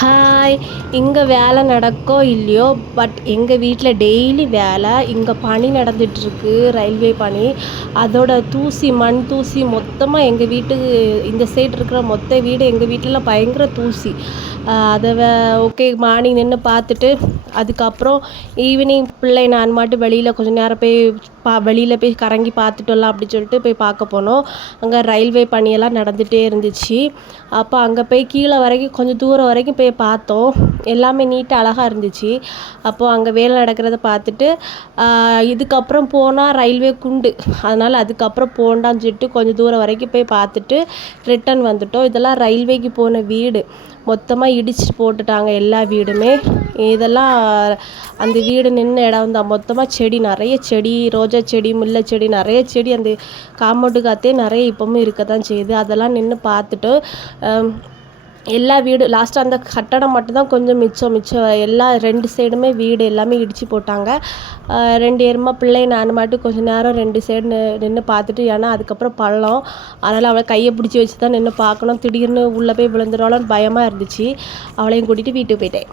Hi! இங்கே வேலை நடக்கோ இல்லையோ, பட் எங்கள் வீட்டில் டெய்லி வேலை. இங்கே பணி நடந்துகிட்ருக்கு, ரயில்வே பணி. அதோட தூசி, மண் தூசி மொத்தமாக எங்கள் வீட்டுக்கு இந்த சைடு இருக்கிற மொத்த வீடு எங்கள் வீட்டிலலாம் பயங்கர தூசி. அதை ஓகே மார்னிங் நின்று பார்த்துட்டு, அதுக்கப்புறம் ஈவினிங் பிள்ளை நான் மட்டும் வெளியில் கொஞ்சம் நேரம் போய் வெளியில் போய் கறங்கி பார்த்துட்டு வரலாம் அப்படின்னு சொல்லிட்டு போய் பார்க்க போனோம். அங்கே ரயில்வே பணியெல்லாம் நடந்துகிட்டே இருந்துச்சு. அப்போ அங்கே போய் கீழே வரைக்கும் கொஞ்சம் தூரம் வரைக்கும் போய் பார்த்தோம். எல்லாமே நீட்டாக அழகாக இருந்துச்சு. அப்போது அங்கே வேலை நடக்கிறத பார்த்துட்டு இதுக்கப்புறம் போனால் ரயில்வே குண்டு, அதனால் அதுக்கப்புறம் போண்டான்னு சொல்லிட்டு கொஞ்சம் தூரம் வரைக்கும் போய் பார்த்துட்டு ரிட்டன் வந்துட்டோம். இதெல்லாம் ரயில்வேக்கு போன வீடு, மொத்தமாக இடிச்சு போட்டுட்டாங்க எல்லா வீடுமே. இதெல்லாம் அந்த வீடு நின்று இடம் தான். மொத்தமாக செடி, நிறைய செடி, ரோஜா செடி, முல்லை செடி, நிறைய செடி அந்த காம்பவுண்டுக்காத்தே நிறைய இப்போவும் இருக்க தான் செய்யுது. அதெல்லாம் நின்று பார்த்துட்டு எல்லா வீடு லாஸ்ட்டாக அந்த கட்டடம் மட்டும்தான் கொஞ்சம் மிச்சம் எல்லா 2 சைடுமே வீடு எல்லாமே இடித்து போட்டாங்க. 2 எருமை பிள்ளை நான் மட்டும் கொஞ்சம் நேரம் 2 சைடு நின்று பார்த்துட்டு, ஏன்னா அதுக்கப்புறம் பள்ளம், அதனால் அவளை கையை பிடிச்சி வச்சு தான் நின்று பார்க்கணும். திடீர்னு உள்ளே போய் விழுந்துடுவாளோன்னு பயமாக இருந்துச்சு. அவளையும் கூட்டிகிட்டு வீட்டுக்கு போயிட்டேன்.